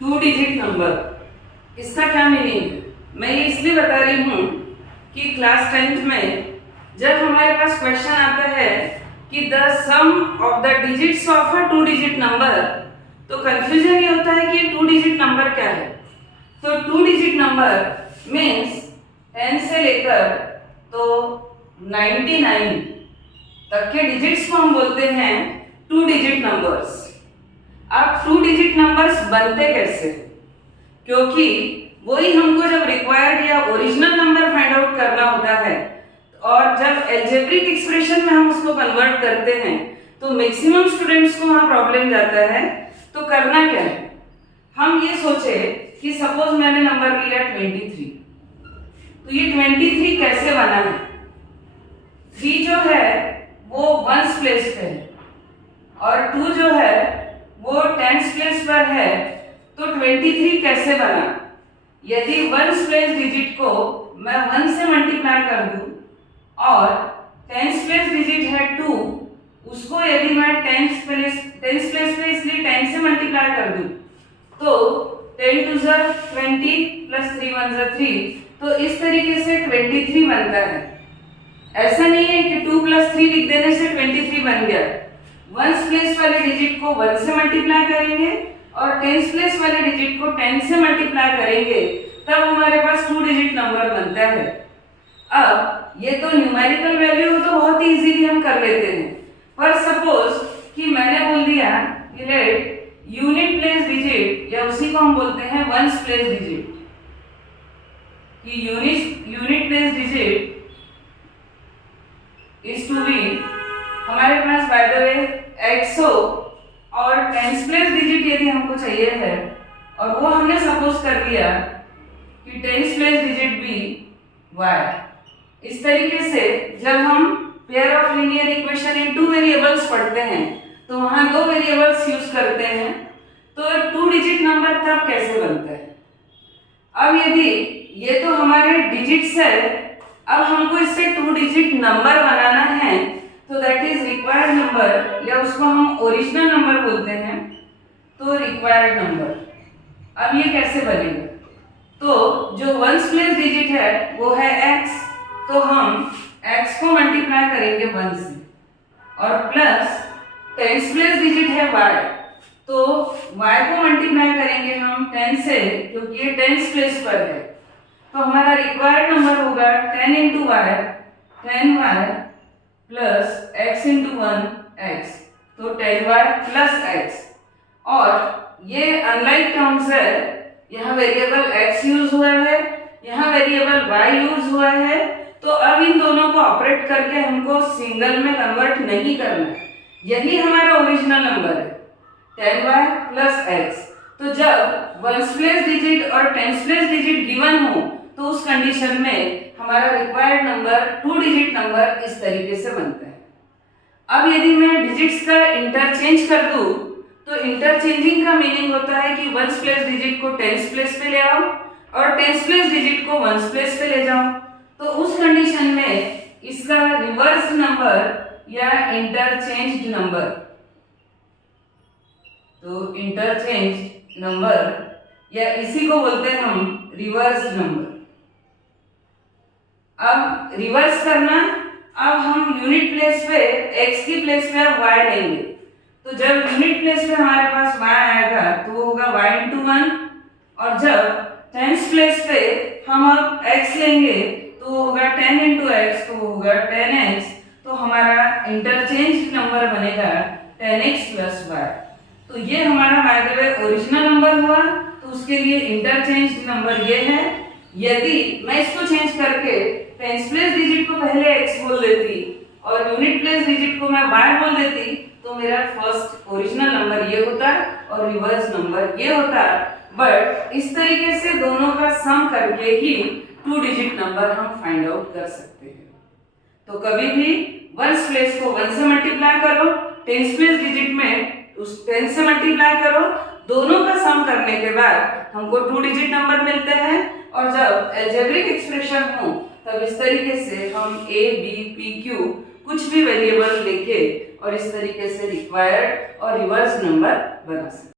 To digit number, इसका क्या meaning है? मैं ये इसलिए बता रही हूँ कि क्लास 10th में जब हमारे पास क्वेश्चन आता है कि the sum of the digits of a two digit number, तो कंफ्यूजन ये होता है कि टू डिजिट नंबर क्या है। तो टू डिजिट नंबर मीन्स 10 से लेकर तो 99 तक के डिजिट्स को हम बोलते हैं टू डिजिट नंबर्स। अब टू डिजिट नंबर्स बनते कैसे? क्योंकि वही हमको जब रिक्वायर्ड या ओरिजिनल नंबर फाइंड आउट करना होता है और जब अलजेब्रिक एक्सप्रेशन में हम उसको कन्वर्ट करते हैं तो मैक्सिमम स्टूडेंट्स को वहां प्रॉब्लम जाता है। तो करना क्या है, हम ये सोचे कि सपोज मैंने नंबर लिया 23, तो ये 23 कैसे बना है? 3 जो है वो वंस प्लेस पे है और 2 जो है वो टेंस प्लेस पर है, तो 23 कैसे बना? यदि वंस प्लेस डिजिट को मैं 1 से मल्टीप्लाई कर दूं और टेंस प्लेस डिजिट है 2, उसको यदि मैं टेंस प्लेस पे इसलिए 10 से मल्टीप्लाई कर दूं तो 10 टू ज़ 20 प्लस 3 1 ज़ 3, तो इस तरीके से 23 बनता है। ऐसा नहीं है कि 2 प्लस 3 लिख देने से 23 बन गया। वंस प्लेस वाले डिजिट को 1 से मल्टीप्लाई करेंगे और टेंस प्लेस वाले डिजिट को 10 से मल्टीप्लाई करेंगे, तब हमारे पास टू डिजिट नंबर बनता है। अब ये तो न्यूमेरिकल वैल्यू हो तो बहुत ही इजीली हम कर लेते हैं, पर सपोज कि मैंने बोल दिया कि लेट यूनिट प्लेस डिजिट, या उसी को हम बोलते हैं वंस प्लेस डिजिट, कि unit place digit is to be, हमारे पास बाय द वे एक्स हो और टेंस प्लेस डिजिट यदि हमको चाहिए है और वो हमने सपोज कर लिया कि tens place digit be Y. इस तरीके से जब हम pair of linear equation in two variables पढ़ते हैं तो वहां दो वेरिएबल्स यूज करते हैं, तो टू डिजिट नंबर तब कैसे बनता है? अब यदि ये तो हमारे डिजिट्स है, अब हमको इससे टू डिजिट नंबर बनाना है, तो दैट इज रिक्वायर्ड नंबर, या उसको हम ओरिजिनल नंबर बोलते हैं, तो रिक्वायर्ड नंबर। अब ये कैसे बनेगा? तो जो वंस प्लेस डिजिट है वो है x, तो हम x को मल्टीप्लाई करेंगे 1 से और प्लस टेंस प्लेस डिजिट है y, तो y को मल्टीप्लाई करेंगे हम 10 से, क्योंकि ये टेंस प्लेस पर है। तो हमारा रिक्वायर्ड नंबर होगा 10 into Y, 10y plus x into 1x, तो 10y प्लस x। और ये अनलाइक टर्म्स है, यहाँ वेरिएबल x यूज हुआ है, यहाँ वेरिएबल y यूज हुआ है, तो अब इन दोनों को ऑपरेट करके हमको सिंगल में कन्वर्ट नहीं करना है। यही हमारा ओरिजिनल नंबर है 10y प्लस x। तो जब वंस प्लेस डिजिट और टेंस प्लेस डिजिट गिवन हो तो उस कंडीशन में हमारा required number two digit number इस तरीके से बनता है। अब यदि मैं डिजिट्स का इंटरचेंज कर दूं, तो इंटरचेंजिंग का मीनिंग होता है कि वंस प्लेस डिजिट को टेंस प्लेस पे ले आओ और टेंस प्लेस डिजिट को वंस प्लेस पे ले जाओ। तो उस कंडीशन में इसका रिवर्स नंबर या इंटरचेंज्ड नंबर, तो इंटरचेंज नंबर या इसी को बोलते हैं हम रिवर्स नंबर। अब रिवर्स करना, अब हम यूनिट प्लेस पे x की प्लेस पे अब y लेंगे, तो जब यूनिट प्लेस पे हमारे पास y आएगा तो वो होगा y इंटू 1, और जब टेंस प्लेस पे हम अब x लेंगे तो वो होगा 10 इंटू x, तो वो होगा 10x। तो हमारा इंटरचेंज नंबर बनेगा 10x प्लस y। तो ये हमारा bye the way original number हुआ, तो उसके लिए इंटरचेंज नंबर ये है। यदि मैं इसको चेंज करके टेंस प्लेस डिजिट को पहले x बोल देती और यूनिट प्लेस डिजिट को मैं y बोल देती, तो मेरा फर्स्ट ओरिजिनल नंबर ये होता और रिवर्स नंबर ये होता। बट इस तरीके से दोनों का सम करके ही टू डिजिट नंबर हम फाइंड आउट कर सकते हैं। तो कभी भी वंस प्लेस को 1 से मल्टीप्लाई करो, टेंस प्लेस डिजिट में उस 10 से मल्टीप्लाई करो, दोनों का सम करने के बाद हमको टू डिजिट नंबर मिलते हैं। और जब अलजेब्रिक एक्सप्रेशन हो तब इस तरीके से हम a, b, p, q कुछ भी वेरिएबल लेके और इस तरीके से रिक्वायर्ड और रिवर्स नंबर बना सकते हैं।